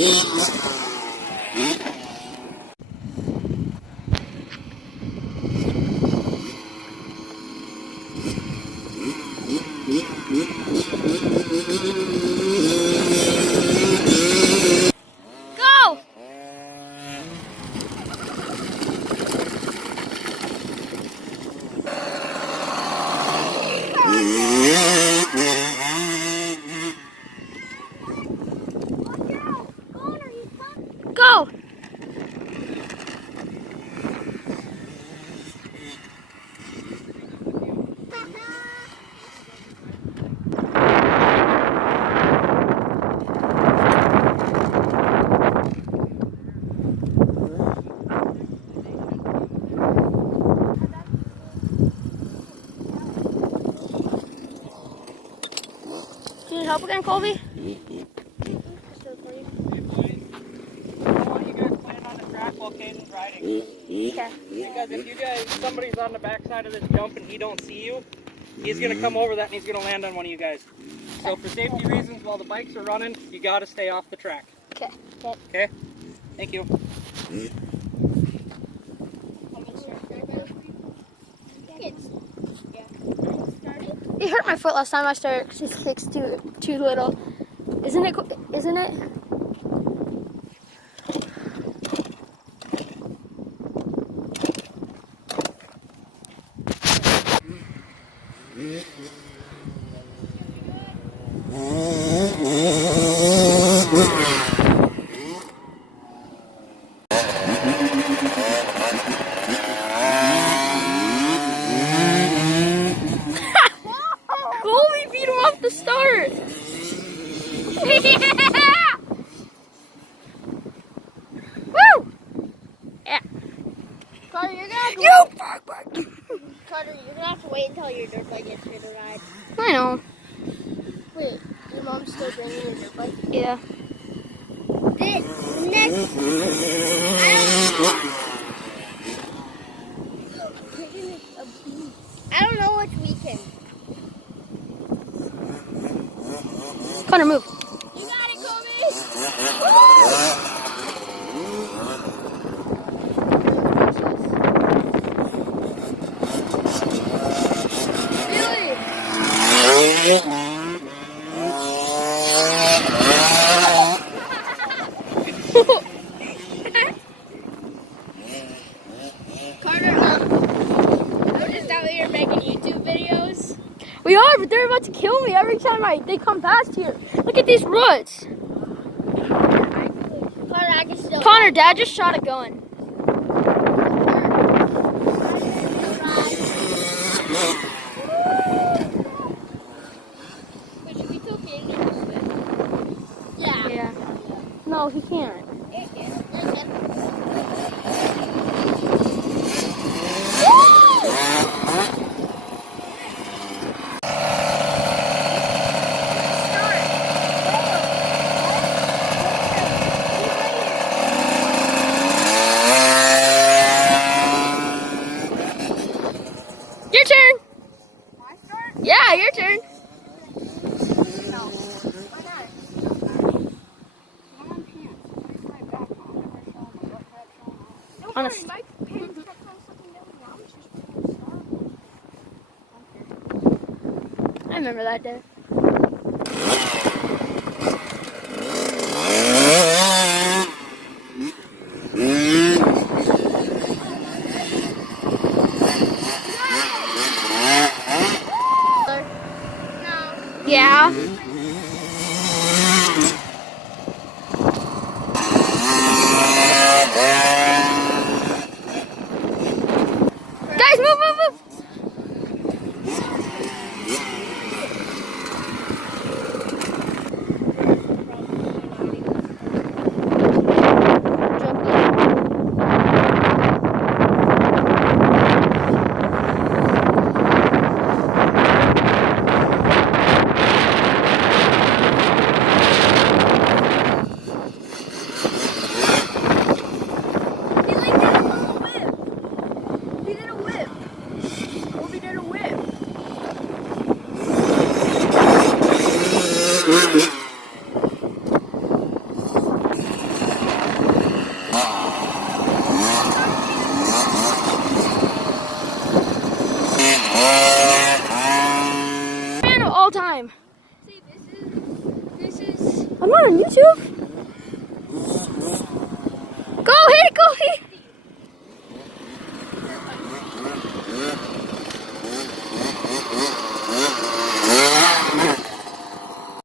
Go! Can you help again, Colby? While Caden's riding. Okay. Because if somebody's on the backside of this jump and he don't see you, he's gonna come over that and he's gonna land on one of you guys. So for safety reasons, while the bikes are running, you gotta stay off the track. Okay. Okay? Thank you. It hurt my foot last time I started because it kicks too little. Isn't it? Isn't it? Colby beat him off the start. Woo! Yeah. Carter, you're gonna have to Carter, you're gonna have to wait until your dirt bike gets here to ride. I know. Wait, your mom's still bringing your dirt bike? Yeah. I don't know which weekend. Connor, move. You got it, Kobe! Carter, we're just out here making YouTube videos. We are, but they're about to kill me every time they come past here. Look at these roots. Carter, I can still. Connor, Dad just shot a gun. Wait, should we tell Kaden to swim? Yeah. Yeah. No, he can't. Your turn. My start? Yeah, your turn. No. Why not? Honest. My parents kept on sucking down the arms just before the start. I remember that day. Yeah. Guys, move, move, move. all time. See, this is. I'm not on YouTube.